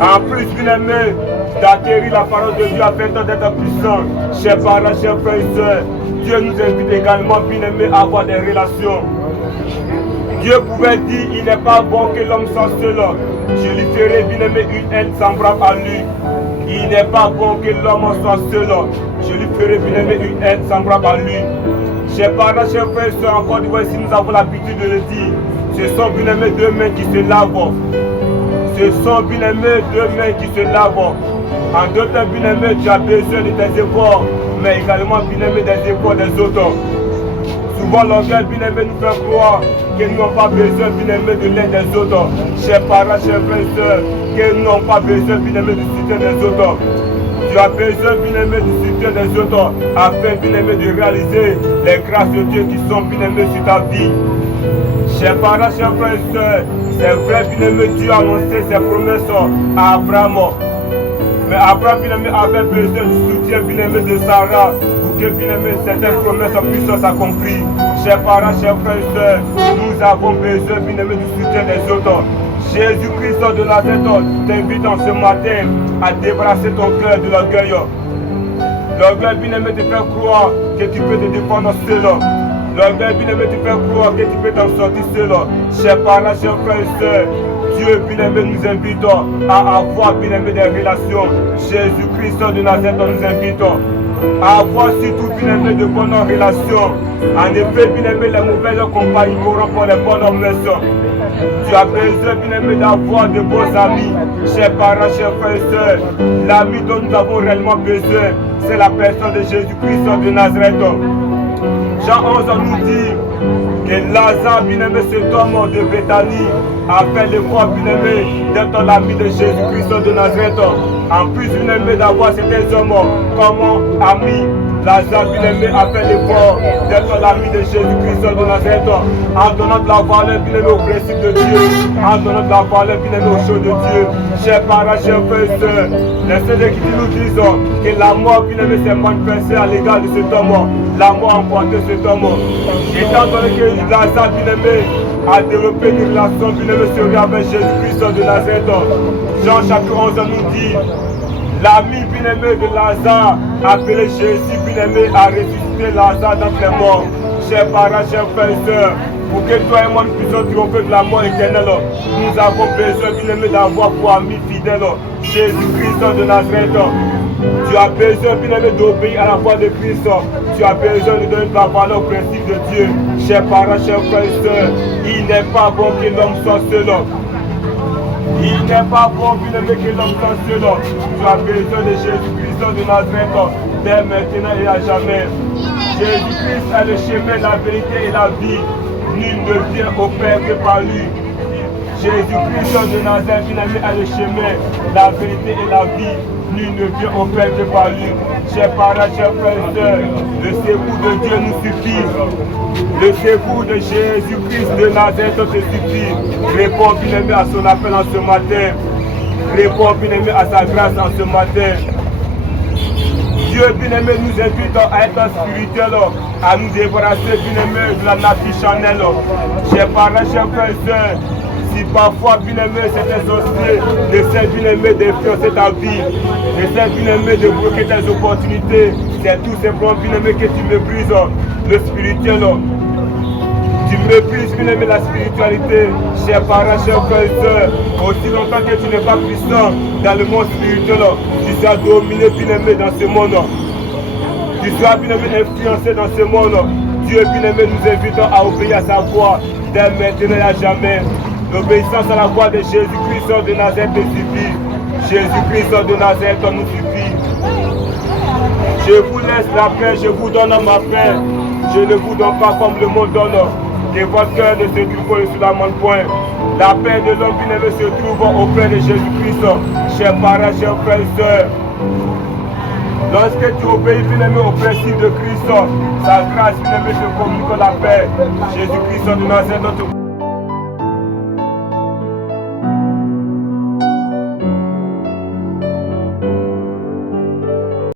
En plus, bien-aimé, d'acquérir la parole de Dieu afin d'être puissant. Chers parents, chers frères et sœurs, Dieu nous invite également, bien-aimé, à avoir des relations. Dieu pouvait dire, il n'est pas bon que l'homme soit seul. Je lui ferai, bien-aimé, une aide semblable à lui. Il n'est pas bon que l'homme soit seul. Je lui ferai, bien-aimé, une aide semblable à lui. Chers parents, chers frères et sœurs, encore une fois, si nous avons l'habitude de le dire, ce sont, bien-aimé, deux mains qui se lavent. Ce sont, bien-aimé, deux mains qui se lavent. En deux temps, bien-aimé, tu as besoin de tes efforts, mais également, bien-aimé, des efforts des autres. Souvent, l'orgueil, bien-aimé, nous fait croire que nous n'avons pas besoin, bien-aimé, de l'aide des autres. Chers parents, chers frères et sœurs, que nous n'avons pas besoin, bien-aimé, du soutien des autres. Tu as besoin, bien-aimé, du soutien des autres, afin, bien-aimé, de réaliser les grâces de Dieu qui sont, bien-aimé, sur ta vie. Chers parents, chers frères et sœurs, c'est vrai, bien-aimé, Dieu a annoncé ses promesses à Abraham. Mais Abraham, bien-aimé, avait besoin du soutien, bien-aimé, de Sarah, pour que, bien-aimé, certaines promesses puissent s'accomplir. Chers parents, chers frères et sœurs, nous avons besoin, bien-aimé, du soutien des autres. Jésus-Christ de Nazareth t'invite en ce matin à débarrasser ton cœur de l'orgueil. L'orgueil, bien-aimé, te fait croire que tu peux te défendre seul. L'orgueil, bien-aimé, te fait croire que tu peux t'en sortir seul. Chers parents, chers frères et sœurs, Dieu, bien-aimé, nous invite à avoir, bien-aimé, des relations. Jésus-Christ de Nazareth nous invite à avoir surtout, bien-aimé, de bonnes relations. En effet, bien-aimé, les mauvaises compagnies corrompent les bonnes mœurs. Tu as besoin, bien-aimé, d'avoir de bons amis. Chers parents, chers frères et sœurs, l'ami dont nous avons réellement besoin, c'est la personne de Jésus-Christ de Nazareth. Jean 11 nous dit que Lazare, bien-aimé, cet homme de Béthanie, a fait l'effort, bien-aimé, d'être l'ami de Jésus-Christ de Nazareth. En plus, bien-aimé, d'avoir ces hommes comme amis, Lazare, bien-aimé, a fait l'effort d'être l'ami de Jésus-Christ de Nazareth, en donnant de la valeur, bien-aimé, au principe de Dieu, en donnant de la valeur, bien-aimé, aux choses de Dieu. Chers parents, chers frères et sœurs, les Saints Écritures nous disent que la mort, bien-aimé, s'est manifestée à l'égard de cet homme. La mort a emporté cet homme. Étant donné que Lazare, bien-aimé, a développé une relation, bien-aimé, sérieuse avec Jésus-Christ de Nazareth. Jean chapitre 11 nous dit, l'ami, bien-aimé, de Lazare, appelé Jésus, bien-aimé, a ressuscité Lazare d'entre les morts. Chers parents, chers frères et sœurs, pour que toi et moi nous puissions triompher de la mort éternelle, nous avons besoin, bien-aimé, d'avoir pour amis fidèles Jésus-Christ de Nazareth. Tu as besoin, bien-aimé, d'obéir à la voix de Christ. Tu as besoin de donner ta valeur au principe de Dieu. Chers parents, chers frères et sœurs, il n'est pas bon que l'homme soit seul. Il n'est pas bon, bien-aimé, que l'homme soit seul. Tu as besoin de Jésus-Christ de Nazareth, dès maintenant et à jamais. Jésus-Christ est le chemin, la vérité et la vie. Nul ne vient au Père que par lui. Jésus-Christ de Nazareth, bien-aimé, est le chemin, la vérité et la vie. Nul ne vient au Père que par lui. Chers parents, chers frères et sœurs, le secours de Dieu nous suffit. Le secours de Jésus-Christ de Nazareth te suffit. Réponds, bien-aimé, à son appel en ce matin. Réponds, bien-aimé, à sa grâce en ce matin. Dieu, bien-aimé, nous invite à être spirituel, à nous débarrasser, bien-aimé, de la nature charnelle. Chers parents, chers frères et sœurs, si parfois, bien-aimé, cet sorcier essaie, bien-aimé, d'influencer ta vie, essaie, bien-aimé, de bloquer tes opportunités, c'est tout simplement, bien-aimé, que tu méprises le spirituel. Tu méprises, bien-aimé, la spiritualité. Chers parents, chers frères et sœurs, aussi longtemps que tu n'es pas puissant dans le monde spirituel, tu seras dominé, bien-aimé, dans ce monde. Tu seras, bien-aimé, influencé dans ce monde. Dieu, bien-aimé, nous invite à obéir à sa voix dès maintenant et à jamais. L'obéissance à la voix de Jésus-Christ de Nazareth te suffit. Jésus-Christ de Nazareth nous suffit. Je vous laisse la paix, je vous donne ma paix. Je ne vous donne pas comme le monde donne. Que votre cœur ne se trouve sur la main point. La paix de l'homme bien-aimé se trouve auprès de Jésus-Christ. Chers parents, chers frères et sœurs, lorsque tu obéis, bien-aimé, au principe de Christ, sa grâce, bien-aimé, te communique la paix. Jésus-Christ de Nazareth, notre